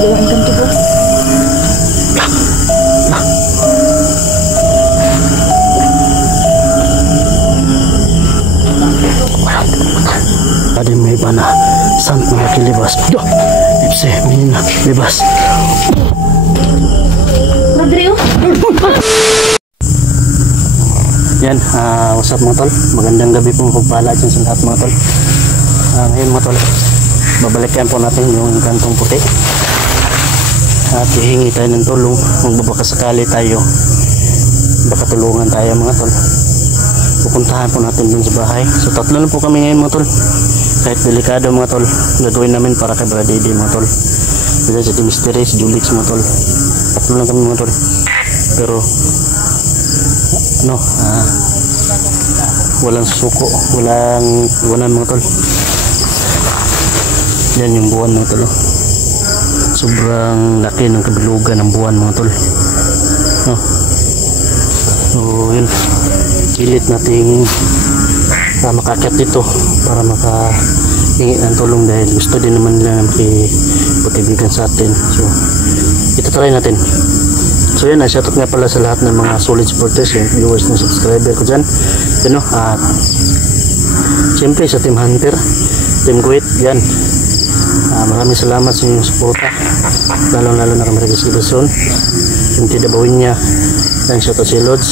Dalawang kanto bro. Tadi may iba na sant mga kilibas. Duh! Ipse, minina, libas. Madrio? Yan, what's up mga tol? Magandang gabi po pagpala dyan sa lahat mga tol. Ngayon mga tol, babalikan po natin yung kantong puti. At hihingi tayo ng tulong kung babakasakali tayo. Baka tulungan tayo mga tol. Pupuntahan po natin dun sa bahay. So tatlo lang po kami ngayon mga tol. Kahit delikado mga tol, gagawin namin para kay Brad Eddie mga tol. Bila sa Mystery, si Julix mga tol. Tatlo lang kami mga tol. Pero walang suko, walang iwanan mga tol. Yan yung buwan mga tol. Sobrang laki ng kabilugan ng buwan mga tol. So yun, pilit nating makakyat dito para makahingi ng tulong dahil gusto din naman nila na makipagkaibigan sa atin. So ito try natin. So yan, shoutout nga pala sa lahat ng mga solid supporters, yung viewers ng subscriber ko dyan. At siyempre sa Team Hunter, Team Kuwait, yan. Maraming salamat sa inyong suporta, lalo na kami Regisibasyon, yung Tidabawin niya, and shoutout si Lods,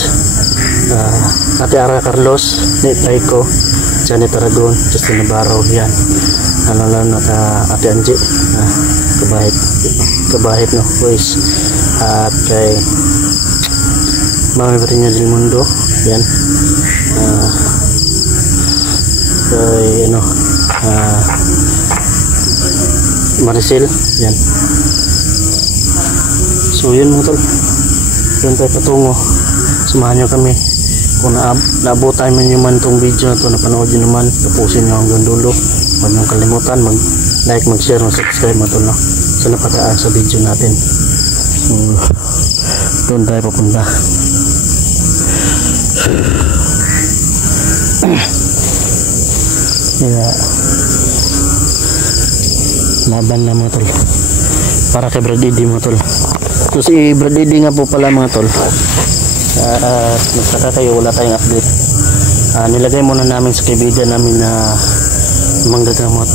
Ate Ara Carlos, Nate Taiko, Janet Aragon, Justin Navarro, yan. Lalo na Ate Angie, kabahit no, boys. At kay Mami Brinya del Mundo, yan. Kay Maricel, yan. So yun mga tol, yun tayo patungo. Samahan nyo kami. Kung naabot tayo man itong video na ito, napanood nyo naman, tapusin nyo hanggang dulo. Huwag nyo kalimutan mag like, mag share, mag subscribe mga tol, no? Sa napataan sa video natin. So doon tayo papunta. Laban na mga tol para kay Brad Eddie mga tol. So si Brad Eddie nga po pala mga tol, nagtaka kayo wala tayong update. Nilagay muna namin sa kaibigan namin na manggagamot.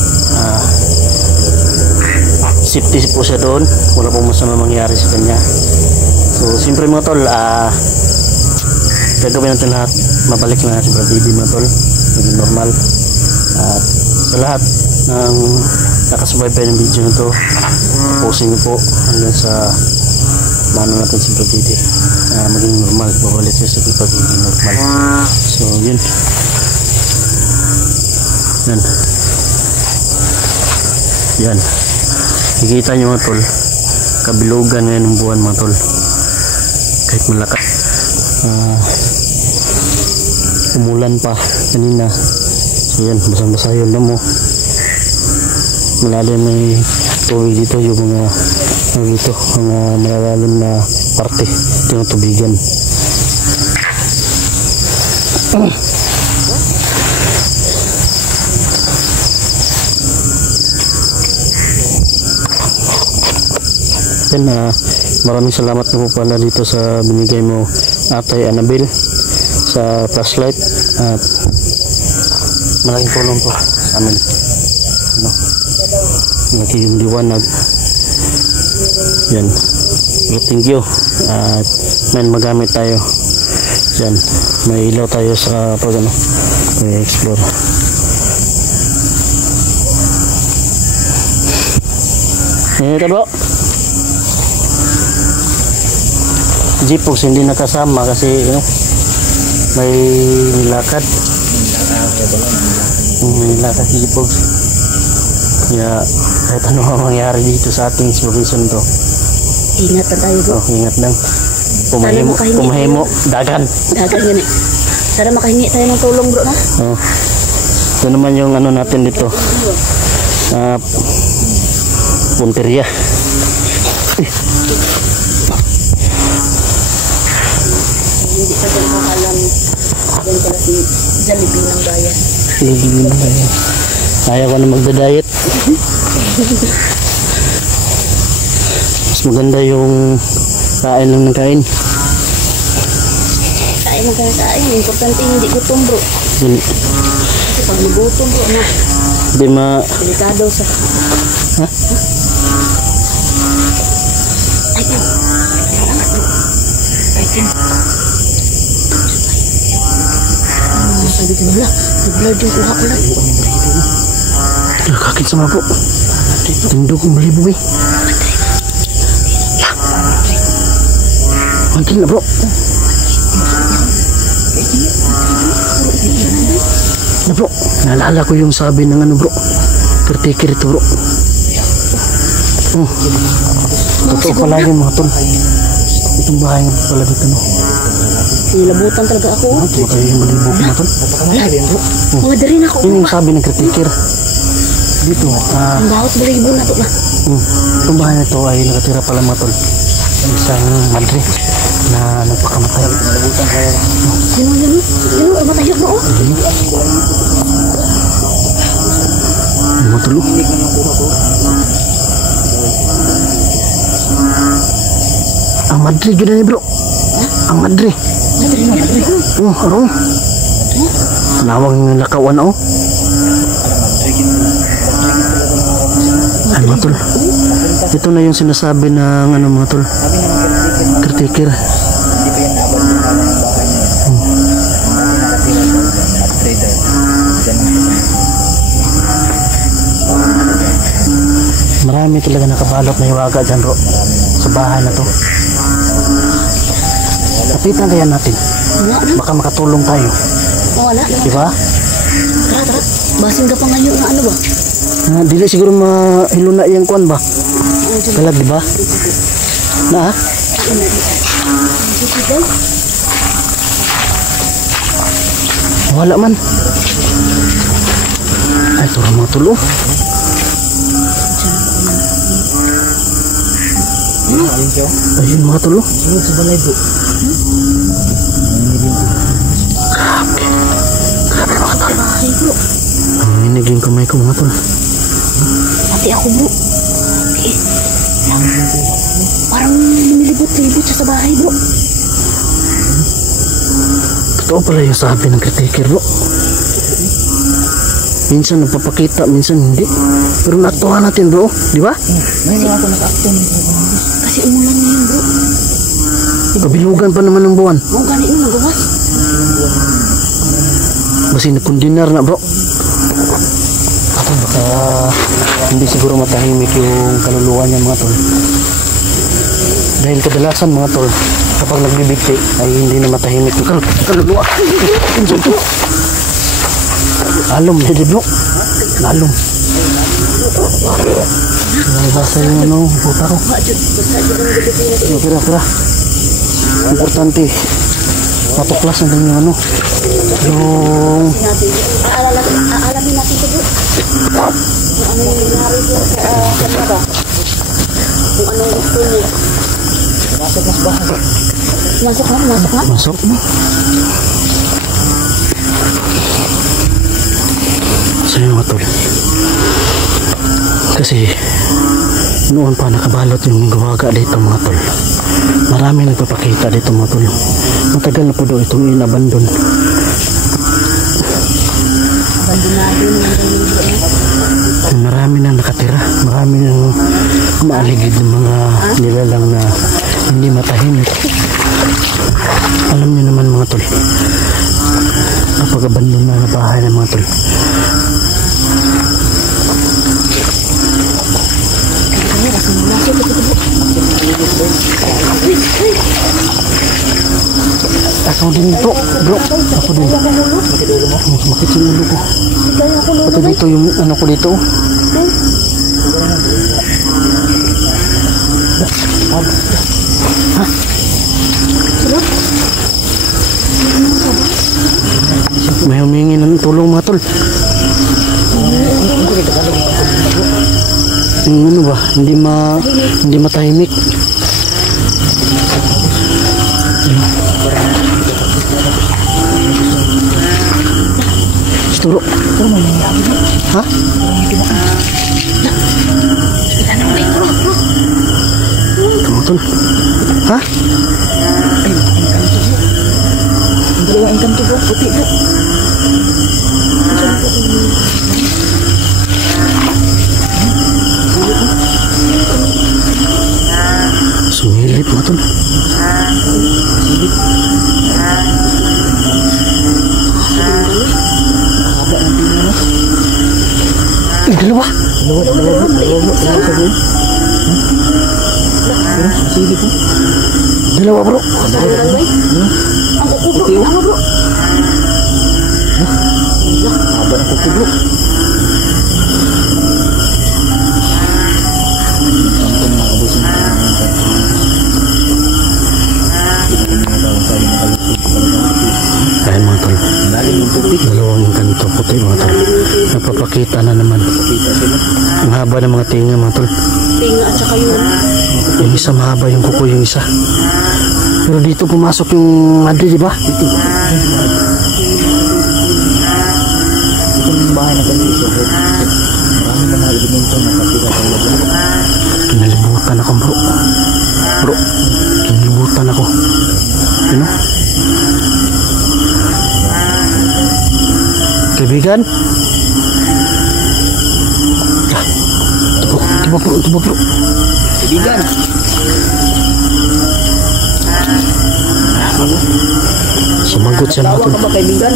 Safety po siya doon, wala pong masama mangyari sa kanya. So siyempre mga tol, gagawin natin lahat, mabalik na si Brad Eddie mga tol, maging normal. At sa lahat ng nakasubaybay ng video nito, tapusin niyo po hanggang sa mano natin si Brad Eddie, maging normal, babalik siya sa pagiging normal. So yun, yan, nakikita nyo mga tol, kabilugan ngayon ng buwan mga tol, kahit malakas. Umulan pa kanina. So yan, basang-basa yun mo. Malalim may tubig dito, yung mga malalalim na parte ng tubigan. Yan, maraming salamat na po pala dito sa binigay mo Atay Annabel sa flashlight, at malaking tulong po sa amin, nagiging liwanag yan. Thank you. At may magamit tayo dyan, may ilaw tayo sa explore. Ito bro, Jeepox hindi nakasama kasi may nilakad si Jeepox. Kaya kahit ano ang mangyari dito sa ating exploration to, Ingat na tayo bro. Ingat lang. Pumahimo, dagan yun eh. Sana makahingi tayo ng tulong bro na. Ito naman yung natin dito, punteriya. Hindi pa dyan makalam. Yan pala si Jollibee ng bayan. Ayaw ko na magda-diet. maganda yung kain lang ng kain. Kain lang kaya kain. Importante hindi gutom bro. Dili, Kasi pag nagutom bro na, di ma... delikado sa... Ha? Ay, yan. Salamat bro. Ay, yan. Sabi ko wala. Nag-blood yung kuha ko lang. Kakit sama po. Tindo kong balibo eh. Makin na bro. Na bro, naalala ko yung sabi ng ano bro. Caretaker ito bro. Oh. Totoo pala yun mga tol. Itong bahay nga pala dito no. Nilabutan talaga ako. Tumatay yung balibo ko mga tol. Napakamalaki yan bro. Mga darin ako. Yun yung sabi ng caretaker. Dito, Ang bawat balibo na to na. itong bahay na ito ay nakatira pala mga tol. Isang madre na nagpakamatay. Sino yan? Sino? Matahirap bro. Mga tol. Ang madre yun na ni bro. Ang madre. Araw. Tanawang nakawan ako. Ay mga tol. Ito na yung sinasabi ng ano mga tol. Caretaker. Marami talaga nakabalot na hiwaga dyan bro. Sa bahay na to. Lapitan kaya natin. Baka makatulong tayo. Wala. Diba? Tara, tara. Basing ka pa ngayon na ano ba? Dili siguro mahilo na yung kwan ba? Kalag diba? Na ah? Wala man. Ay, turo mga tulo. Ayun mga tulo. Grabe. Grabe mga tol. Bahay bro. Ang minig yung kamay ko mga tol. Pati ako bro. Eh, parang lumilibot-libot siya sa bahay bro. Totoo pala yung sabi ng caretaker bro. Minsan nagpapakita, minsan hindi. Pero natuwa natin bro, di ba? Kasi umulan na yun bro. Kabilugan pa naman ng buwan. Ang gani yun, nagawas. Basi nagkundinar na bro. Baka hindi siguro matahimik yung kaluluwa niya mga tol. Dahil kadalasan mga tol, kapag nagbibigti ay hindi na matahimik yung kaluluwa. Alom, hindi bro. Alom. Basa yung ano, puta ko. Kira. Importante. Matuklas na din yung ano. Yung... Aalamin natin ito bro. Kung ano yung nangyari po sa kanya ba? Kung anong gusto niya. Masok na. Masok na. Sa'yo mga tol. Kasi noon pa nakabalot yung gawaga dito mga tol. Marami nagpapakita dito mga tol. Matagal na po daw itong inabandon. Marami na nakatira. Marami na maaligid ng mga nilalang na hindi matahimik. Alam niyo naman mga tol, kapag abandon na bahay ng mga tol, ako din bro. Ako din. Masakit yung ulo ko. Pati dito yung ano ko dito. Ha? May humingi ng tulong mga tol. Yung ano ba? Hindi matahimik. Turo. Ha? mga tol. Ha? Ang dalawang engkanto bro, puti bro. Sumilip mga tol. Haba ng tingin mo. Dalawa. Dalawa bro. Sige po. Dalawa bro. Ang kuko bro, ang bro. Haba ng kuko bro. Ayan mga tol. Dalawang ganito puti mga tol. Napapakita na naman. Ang haba ng mga tinga mga tol. Tinga at saka yun. Yung isa mahaba yung kuko yung isa. Pero dito pumasok yung madri, di ba? Dito. Ito yung bahay na ganito. Marami na mga elemento na kapila sa loob. Kinalimutan ako bro. Bro, kinalimutan ako. Ano? Kaibigan? Ito ba bro? Kaibigan. Sumagot siya mga Tawa tol. ka ba kaibigan?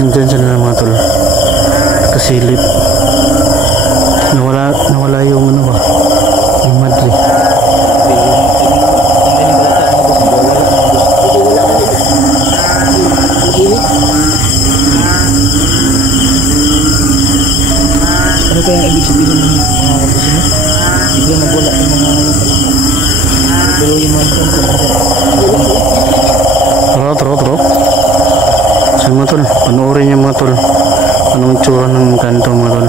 Andyan siya na mga tol. Kasilip. Nawala yung ano ba? Yung madri. Ano kaya ang ibig sabihin ng mga kabusin mo? Bigla nagwala yung mga kalakal. Pero yung mga Tro. Sa mga tol, panoorin niyo mga tol. Anong tsura ng kantong mga tol.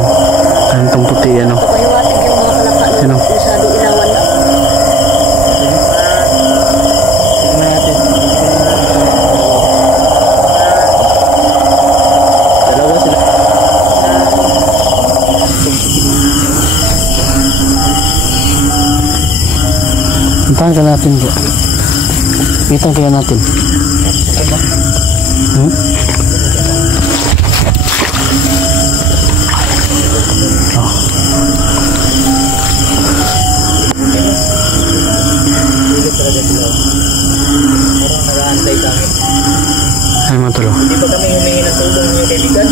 Kantong puti ano. pahiwatig yung mga kalakal. Ano? Masyadong ilawan na. Tignan natin. Dalawa sila. Puntahan ka natin bro. Puntahan kaya natin. Parang nag-aantay kami. Ay mga tol. Hindi ba kami humingi ng tulong niyo kaibigan?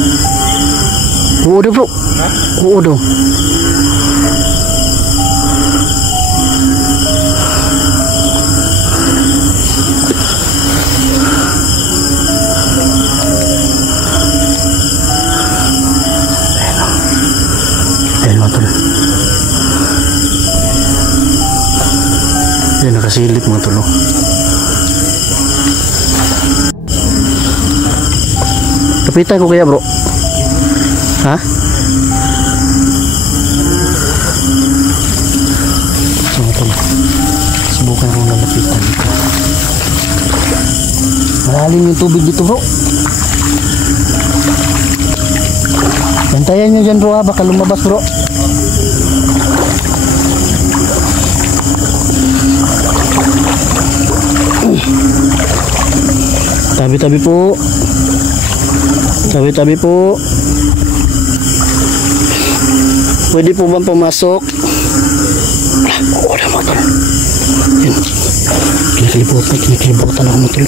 Oo daw bro. Ha? Oo daw. Ayan mga tol. Ayan nakasilip mga tol. Kapitan ko kaya bro. Ha? So mga tol. Subukan kong lalapitan dito. Malalim yung tubig dito bro. Bantayan nyo dyan bro ha, baka lumabas bro. Tabi-tabi po. Tabi-tabi po. Pwede po bang pumasok? Oo na mga tol. Yan. Kinakilibutan ako mga tol.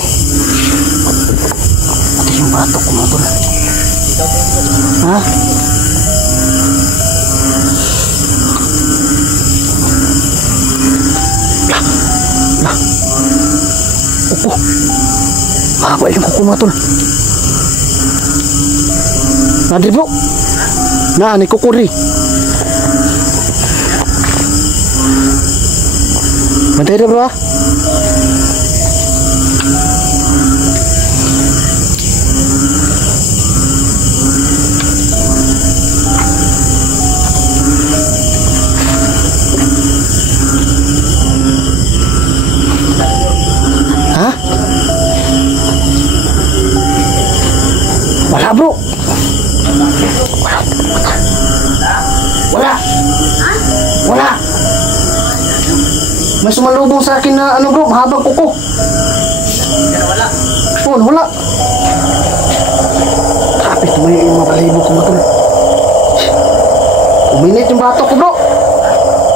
Pati yung batok ko mga tol. Ha? Kuko. Mahaba yung kuko mga tol. Nadri bro. Ni kuko rin. Bantay na bro ha. May sumalubong sa akin na ano bro, mahabang kuko. Wala. Oh, wala. Kapit, may mga balahibo ko matol. Uminit yung bato ko bro.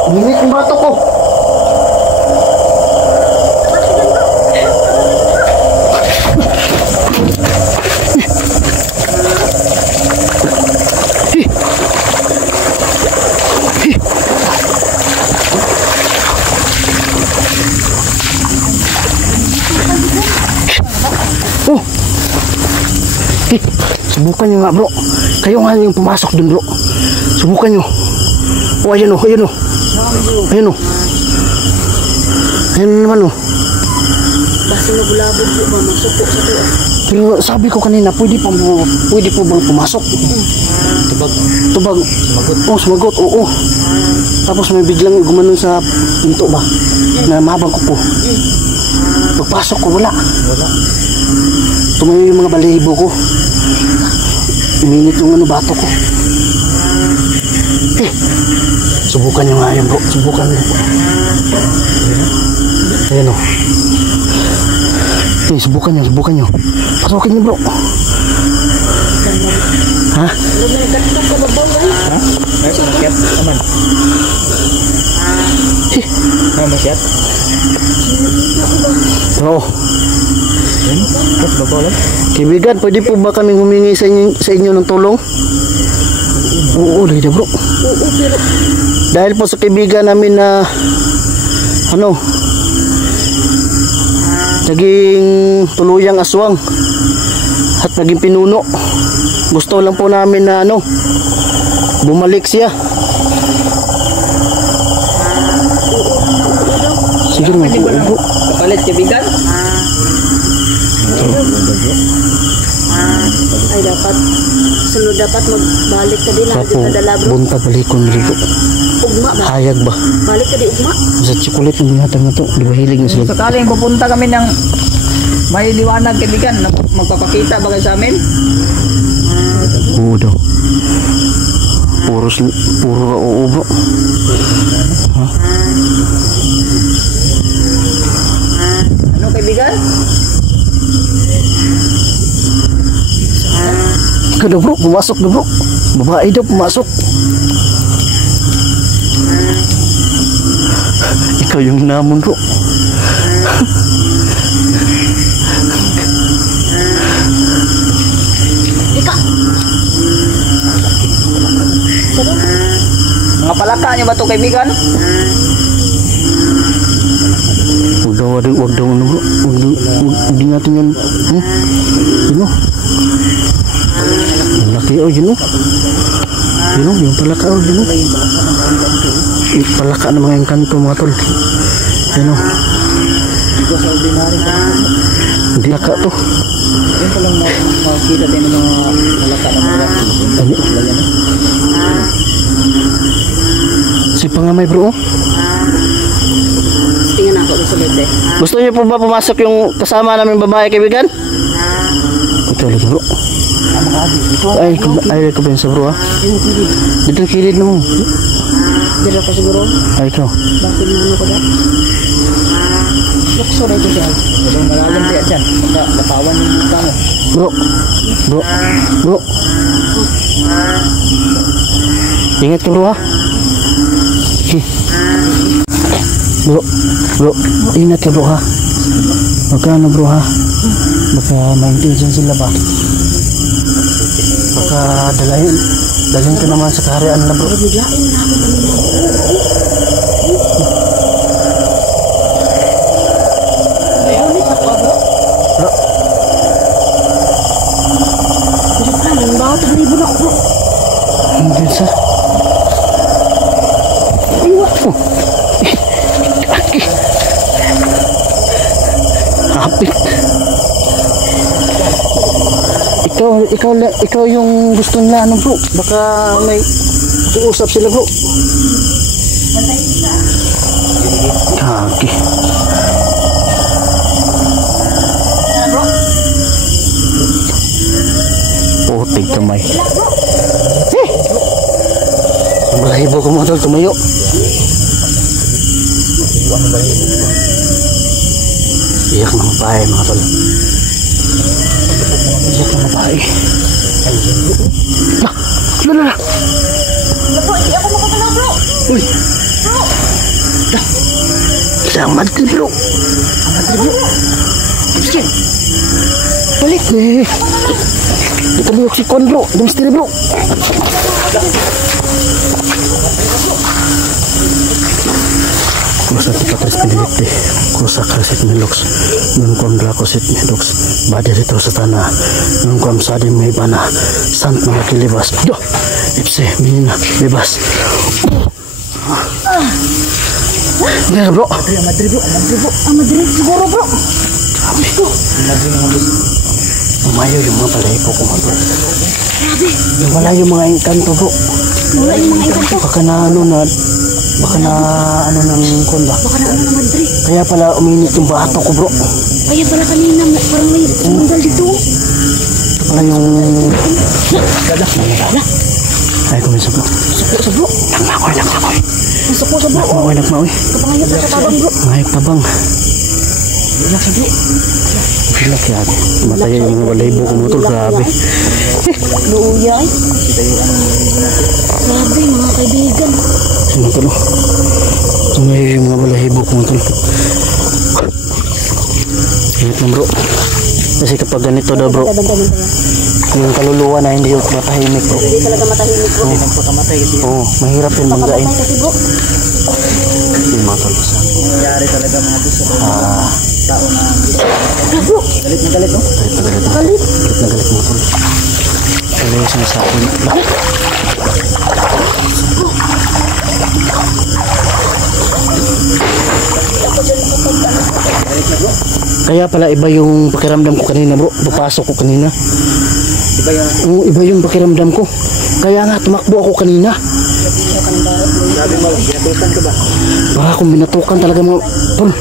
Uminit yung bato ko. Oh. Subukan nyo nga bro. Kayo nga yung pumasok dun bro. Subukan nyo. Oh, ayan o, ayan o. Ayan o. Ayan naman o. Basta nabulabog po ba, masuko sa to. Pero sabi ko kanina, pwede po bang pumasok? Tubag. Tubag. Sumagot. Oh, sumagot, oo. Tapos may biglang gumanon sa pinto ba? Na mahabang ko po. Pagpasok ko, wala. Wala. Tumayo yung mga balahibo ko. Uminit yung bato ko. Subukan nyo nga yan bro. Subukan nyo. Ayan o. Subukan nyo, subukan nyo. Pasukin nyo bro. Ha? Nagkatap ka ba ba? Ha? Ay, masyat. Aman. Masyat. Oo. Yan. Kat babaw lang. Kaibigan, pwede po ba kami humingi sa inyo ng tulong? Oo, dahil bro. Oo, pero Dahil po sa kaibigan namin na naging tuluyang aswang at naging pinuno. Gusto lang po namin na bumalik siya. Sige naman po, bro. Kapalit kaibigan. ay dapat sunod dapat magbalik ka din Kapo, na dala bro. buntag balikon dito. Ugma ba? Hayag ba? Balik ka di ugma. Sa chocolate ng binatang na to. Di ba hilig na sila? Sakaling pupunta kami ng may liwanag kaibigan, magpapakita ba kayo sa amin? Oo daw. Puro oo bro. Ha? Ano kaibigan? Ikaw daw bro, pumasok daw bro. Babae daw pumasok. Ikaw yung namon bro. Ika. Mga palaka nyo ba ito kaibigan? Wag daw ano bro. Wag din natin yan. Yun o. Ang laki o yun o. Yun o, yung palaka o yun o. Yung palaka ng mga engkanto mga tol. Yun o. Ito sa ordinary. Hindi laka to. Yan pa lang makikita tayo ng mga palaka ng mga Ano? Si Pangamay bro o. Tingnan ako sa lete. Gusto niyo po ba pumasok yung kasama namin babae kaibigan? Ito ulit bro. Ay ko ba yun sa bro ha? Dito yung kilid na mo. Dira ka siguro. Ay ikaw. Bakit mo ko da? Lukso na ito siya. Walang malalim kaya dyan. Napawan yung mukha mo. Bro. Ingat ka bro ha. Bro, ingat ka bro ha. Magkano bro ha? Baka maintindihan sila ba? Baka dalhin ka naman sa kaharian na bro. Biglain na ako kanina. Ulit ako bro. Bro, Pero paano ba ako tigribo na ako bro? hindi sa. Iwa. Hapit. Ikaw yung gusto nila ano bro. Baka may uusap sila bro. Kaki. Putig kamay. Balahibo ko mga tol, tumayo. Iyak ng babae mga tol. Iyak ng babae. Lala. Bro, hindi ako makagalaw, bro. Uy. Bro. Sa madri bro. Madri bro. Sige. Balik. Kita lihat si Kon bro. Ada misteri bro. Kusa kita terus pendidik. Kusa kaset meloks. Nun kon drakosit meloks. Badai itu setana. Nun kon sadi mebana. Sant malaki lebas. Doh. Ipse menina bebas. Bener bro. Madrid bro. Madrid siguro, bro. Habis ko. Lumayo yung mga balahibo ko mga bro. Grabe. Yung malayo mga engkanto bro. Wala yung mga engkanto. Baka na ng konda. Baka na na Madrid. Kaya pala uminit yung bato ko bro. Kaya pala kanina, parang may sundal dito. Ito pala yung... Dala. Ay, kumisa bro. Suko sa bro. Nagmakoy. Suko sa bro. Nagmakoy. Kapangayot na sa tabang, bro. Ngayok tabang. Relax sa bro. Relax yan. Mataya yung mga balahibo ko mo ito. Grabe. Luya eh. Grabe mga kaibigan. Sino ito no? Tumaya yung mga balahibo ko mo ito. Ingat na bro. Kasi kapag ganito daw bro, yung kaluluwa na hindi yung matahimik bro. Hindi talaga matahimik, bro. Hindi nagpakamatay kasi Oo, mahirap din manggain. Pakamatay kasi, bro. Yung mga tol sa akin. nangyari talaga mga gusto ko tao na Bro, galit na galit, no? Galit na galit. mga tol. Kaya yung sinasabi. Kaya pala iba yung pakiramdam ko kanina bro. Papasok ko kanina. Iba yung Iba yung pakiramdam ko. Kaya nga tumakbo ako kanina. sabi mo, ginatukan ka ba? Para akong binatukan talaga mga tol.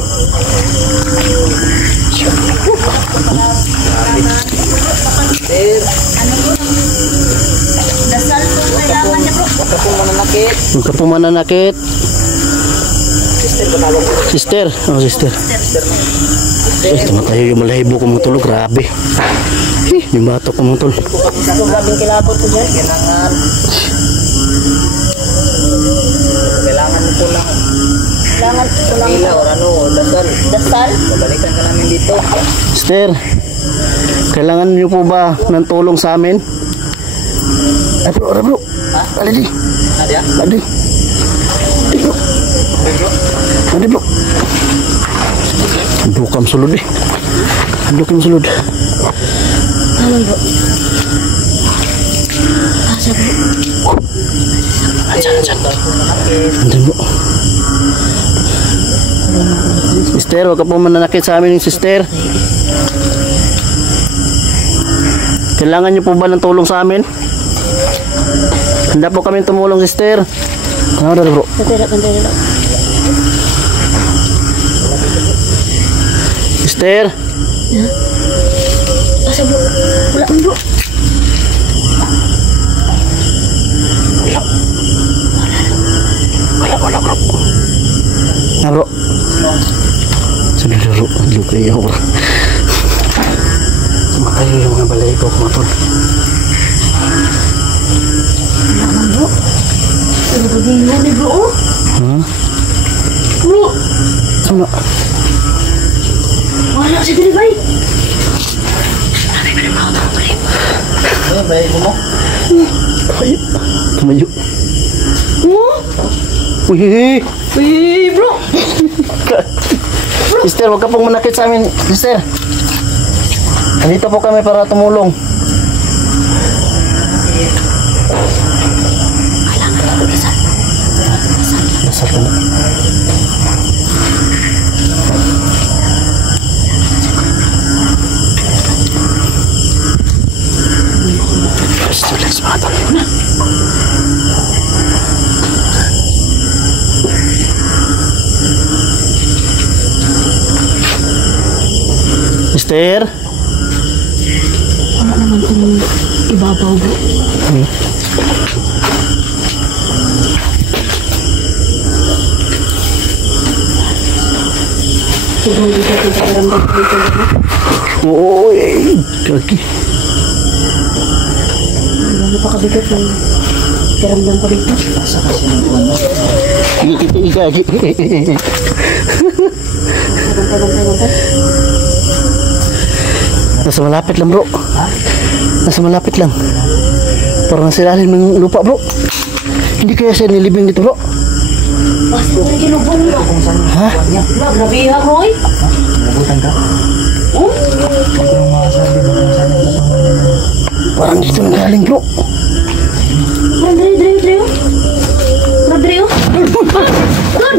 Dasal po kailangan niya, bro. Baka po mananakit. Huwag ka po mananakit. Sister, batawag ko. Sister. Oh, sister. Tumatayo yung malahibo ko mga tol. Grabe. Yung bato ko mga tol. Ako grabing kilabot ko dyan. Kailangan mo po lang Kailangan ko lang pila or ano, dasal. dasal. Babalikan ka namin dito. Sister, kailangan niyo po ba ng tulong sa amin? Ay bro. Alidi. Nadia? Alidi. Alidi bro. Dukam sulod eh. Dukam sulod. Ano, bro? Asa, bro? Andiyan. Andiyan bro. Sister, huwag ka po mananakit sa amin, sister. Kailangan niyo po ba ng tulong sa amin? Handa po kami tumulong, sister. Ano daw bro? Pantay. Sister. Asa, bro? Wala man, bro. Wala bro. Na bro. Sabi bro, hindi kayo bro. Makayo yung mga balay ko kumatol. Wala man, bro. Ano ba din yan, bro? Bro, Ano? wala si Diribay. Ano, bahay mo mo? Tumayo. Uy, Bro. sister, huwag ka pong manakit sa amin, sister. Nandito po kami para tumulong. Dasal ka na. Relax mga tol. Sister? Wala naman itong ibabaw, bro. pakiramdam ko dito. Oo, eh. Kaki. Napakabigat ng pakiramdam ko dito. Asa kasi ng buwan mo. Kaki. Bantay. Nasa malapit lang, bro. Ha? Nasa malapit lang. Parang nasa ilalim ng lupa, bro. Hindi kaya siya nilibing dito, bro. Basta ko rin kinubong mo. Kung saan yung Ha? buwan niya. Grabe ha, Roy. Nabutan ka. Hindi ko nang masabi ba kung saan yung buwan niya. Parang dito nanggaling, bro. Dre. Doon!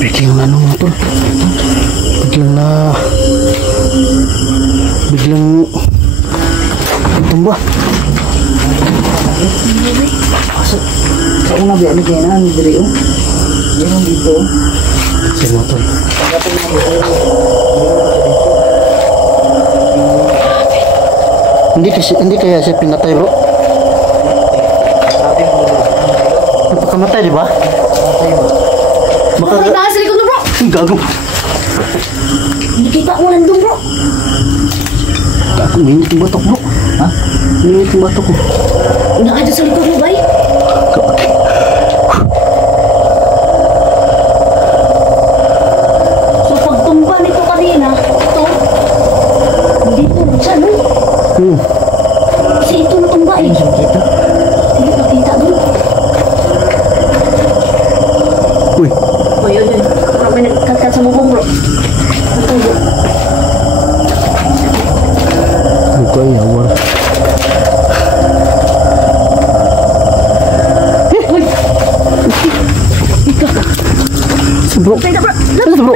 Biglang na ano nga, tol. Biglang tumba. Sa una biya ni Kena, ni Dre, oh. Yan dito. Sige mo, tol. Hindi kaya siya pinatay, bro. Sabi mo, Napakamatay, di ba? patay ba? Baka... Ay, taas likod mo, bro! Gago. Nakita ko nandun, bro. Gago, minit yung batok, bro. Ha? Minit yung batok ko. Nakita sa likod mo, bay. So, pagtumba nito kanina, ito, dito, siya, no? Kasi ito natumba eh. Kita. Hindi nakita doon. Uy, O, yun. May nagkakat sa mukong, bro. Ito, bro. hindi ko ayawar. Uy! Ika. Si bro. Kaya, bro. Ano si bro?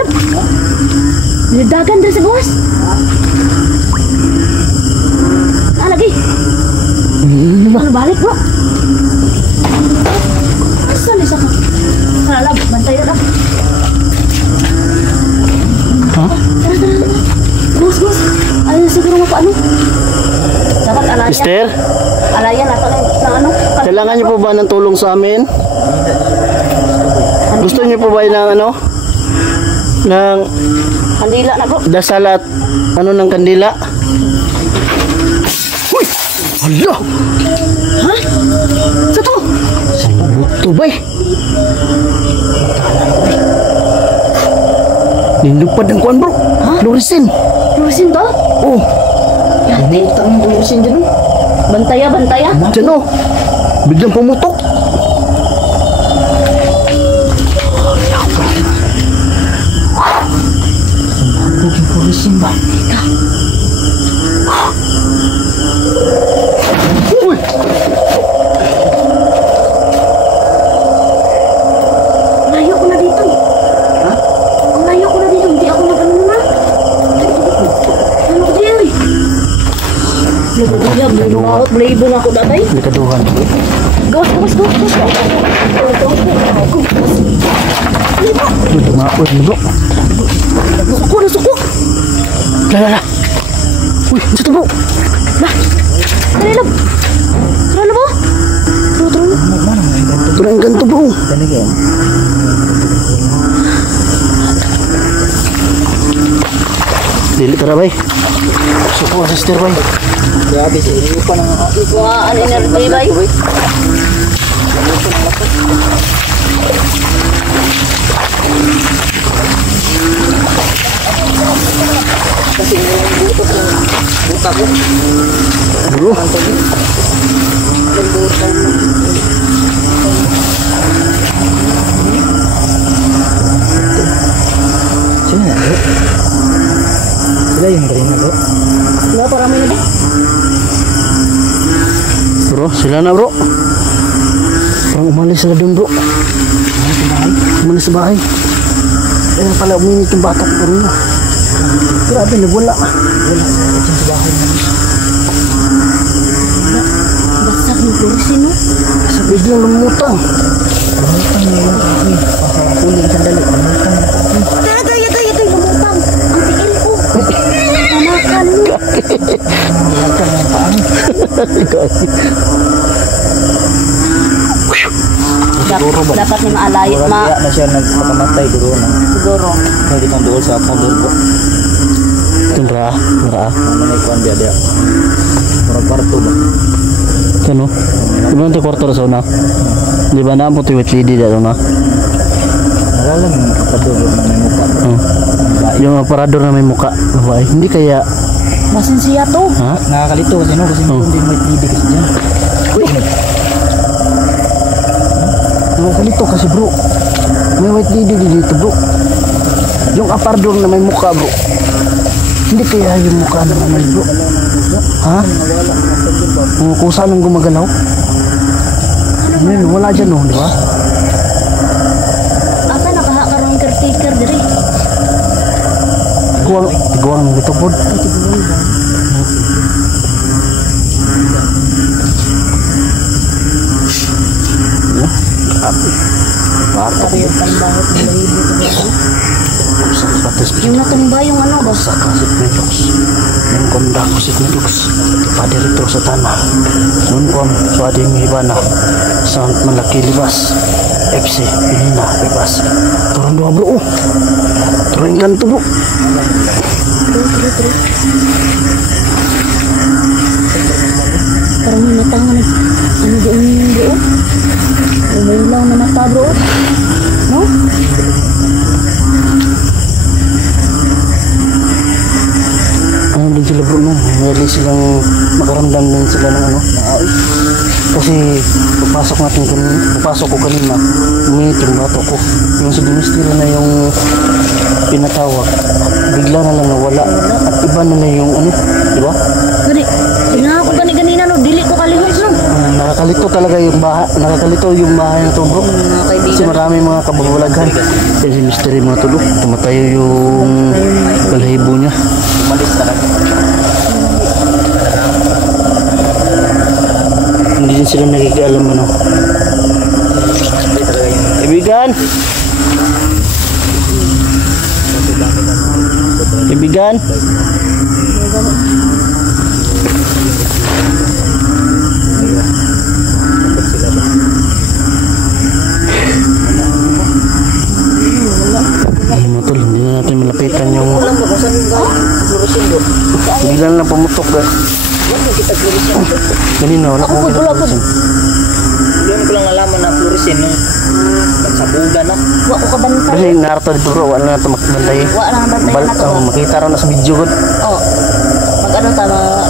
Nidagan din sa buwas. Ah, lagi. Ano balik, bro? Asan isa ka? Halala, bantay na lang. Ha? Tara. Bus. Ayaw siguro mo pa ano? Dapat alayan. Mister, Alayan ata ng ano? kailangan niyo po ba ng tulong sa amin? Gusto niyo po ba ng ano? Ng Kandila na, bro. dasal at ano ng kandila? Uy! Hala! Ha? Sa to? Buto bay! Nilupad ang kuwan, bro. Ha? Fluorescent. Lusin to? Oh, Butang yung bulusin dyan, oh. Bantaya. dyan oh. Biglang pumutok. Bukong bulusin ba? Uy! Layo ko na dito. Ha? Ang layo ko na dito. Hindi ako nag-ano na. Ano ko diyan eh? Blabo na ako datay. May kaduhan. Gawas. Uy, tumaon mo, bro. Suko. Lala. Uy, ano ito, bro? Dali lang. Tara na ba? Tara. Turang ganito, bro. Talaga yan. Dili tara, bay. Suko, sister, bay. Grabe, sa iyo pa ng Wah, ano energy bay? kasi yung buto ko. Buta ko. Bro, Sino na, bro? Sila yung green na, bro. Wala, parang may nabi. bro, sila na, bro. Parang umalis sila dun, bro. Umalis sa bahay. Ayun pala, uminit yung bata ko kanina. Grabe, nagwala. Basag ng fluorescent, no? Sa biglang lumutang. Pamutang niya yung kami. Pasang kuling sandali. Pamutang na kami. Ito, lumutang. Ang tiil ko. Tanakan mo. Murag iya na siya nagpakamatay duro na. siguro. Kaya ditong doon sa powder po. Tundra, tundra. Ano na ikuan dia. Murag kwarto ba? Kano? Di ba ito kwarto sa una? Di ba na po ito wet lady dito na? Nalalang yung kapador na may mukha. Yung aparador na may muka. Babae. Hindi kaya, Masin siya to. ha? Nakakalito kasi no kasi hindi mo hindi kasi diyan. Nakakalito kasi bro. May white lady dito bro. Yung aparador na may muka bro. Hindi kaya yung mukha ng ano bro. Ha? Kung saan ang gumagalaw? Ano, wala dyan no, di ba? Ata nakahakarong caretaker diri. Tiguang dito po. Bato. Yung panbahot ng bahibo. Patis Yung natumba yung ano ba? sa kasit medux. Nung konda ko sit medux. Padirito sa tanah. Nung kom suadi mihibana. Sant malaki libas. FC pinina bebas. Turun dua bro. Turun ganto bro. Terus. Parang may mata nga ano doon bro? May ilaw na mata bro. No? Ano din sila bro no? Mayroon silang makaramdam din sila ng ano. Kasi pagpasok ko kanina, umiit yung bato ko. Yung si Dimistiro na yung pinatawag, bigla na lang nawala. At iba na lang yung ano, di ba? Gani, tingnan ako ganina no, dili ko kalimot no. Nakakalito talaga yung bahay, nakakalito yung bahay na to bro. Mga Kasi kaibigan. marami mga kababalagan. Kasi si mystery mga tulo, tumatayo yung balahibo niya. Umalis talaga. Hindi din sila nakikialam ano. Hindi talaga yung Kaibigan! Kaibigan! sila ba? Ay mga tol, hindi na natin malapitan yung Alam mo kung saan yung fluorescent bro? bigla na lang pumutok ka. Alam mo kita fluorescent bro? Ganina, wala Ako, akong wala ko. Doon ko lang alaman na fluorescent nung pagsabugan no? Wa ko kabantay. Kasi narto dito bro, wala na ito makibantay. Wa lang bantay na to. Makita raw na sa video ko. Oh. Mag-ano ta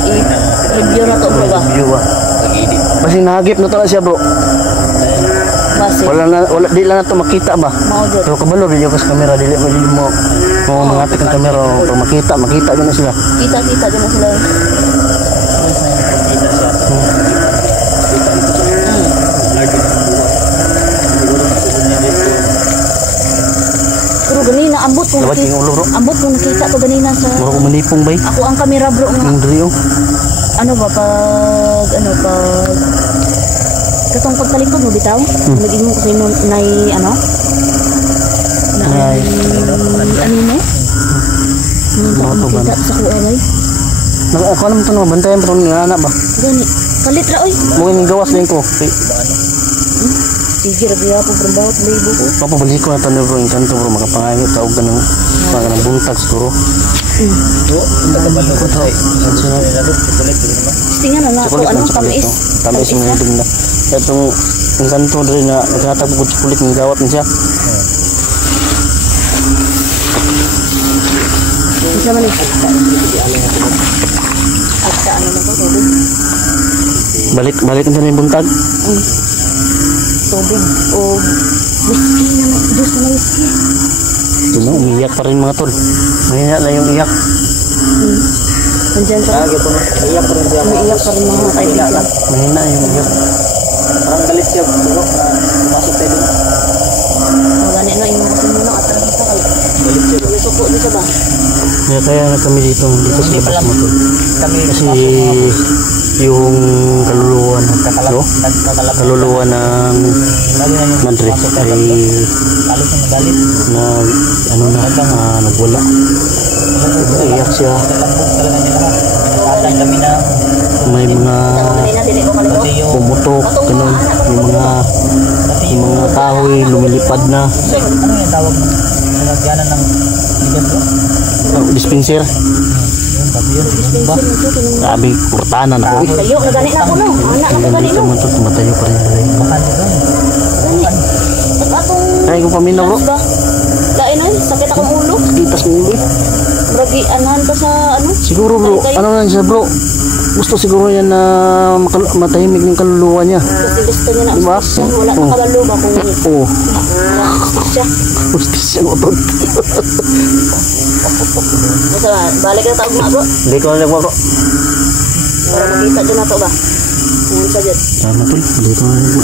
i-review na to bro ba? Video ba? Pag-edit. Kasi nahagip na to na siya bro. Base. Wala, di lang na ito makita ba? Mao jud. Pero kabalo, video ko sa kamera, dili mo mangatik ang kamera. Pag makita yun na sila. Kita-kita din na sila. Kita siya. Kita dito siya. Large na ang buwan. Siguro masusunod niya dito. Pero ganina ambot ko Dapat yung ulo bro. Ambot ko nakita ko ganina sa Mura ko manipong bay. ako ang kamera bro nga. Yung drio. Ano ba pag katong pagtalikod mo bitaw? Naging mo kasi nay ano? Nay. Ano mo? Ano Mga kita sa kuha bay? Ako alam ito no, bantayan pa ito nga anak ba? Gani. Kalit ra oy. Mukha yung gawas din ko. Sige ra biya po bro libo ko. Papabalik ko na ito bro, yung kanto bro, makapangayot, tawag ka ng buntag siguro. Oo, hindi ka balo ko tayo. Sunod. Tingan na ako Chocolate ano lang, chocolate. tamis. Tamis yung hiding na. Itong yung kanto rin na nagkatag ko chocolate ng gawat niya. Isa man ni. At ano na to tubig. Balik na yung buntag. Tubig o whiskey na may juice na may whiskey. Yun no, umiyak pa rin mga tol. Mahina na yung iyak. Nandiyan pa. Lagi po na. Iyak pa rin siya. Umiiyak pa rin mga kaibigan. Mahina yung iyak. Parang galit siya bro na pumasok tayo doon. Magani na yung kasi muna atrás sa kay. Galit siya bro. May suko dito ba? Kaya na kami dito sa Hindi labas pala mga tol. kami Kasi pumasok yung kaluluwa ng no? nagkakalap. Kaluluwa ng Lagi na yung Madrid pumasok ay tayo. Alos na magalit. nagwala. Iyak siya. Nalambot talaga niya lahat. Nakatay kami na may mga Kanina, dili ko kalito. Pati yung pumutok, ganun. Yung mga kahoy lumilipad na. ano yung tawag ng nilagyanan ng bigas ko? Dispenser. Yun, pati yun. Yun ba? Grabe, kurtanan ako. Layo, nagani na ako no. Anak Ang ako gani dito no. man to, tumatayo pa rin tayo. Bakante doon. Gani. At atong Try ko paminaw bro. ba? Lain ay, sakit akong ulo. Titas mo ulo. Bragi, anahan ka sa ano? Siguro bro, ano lang siya bro. Gusto siguro yan na matahimik ng kaluluwa niya. Kasi gusto niya na Diba? ustisya. Wala na kabalo ba kung Oo. ustisya. Justisya mo to. Basta balik na taog na bro. Hindi ko na bro. Para makita dyan na to ba? Yan sa dyan. Tama tol, dito na bro.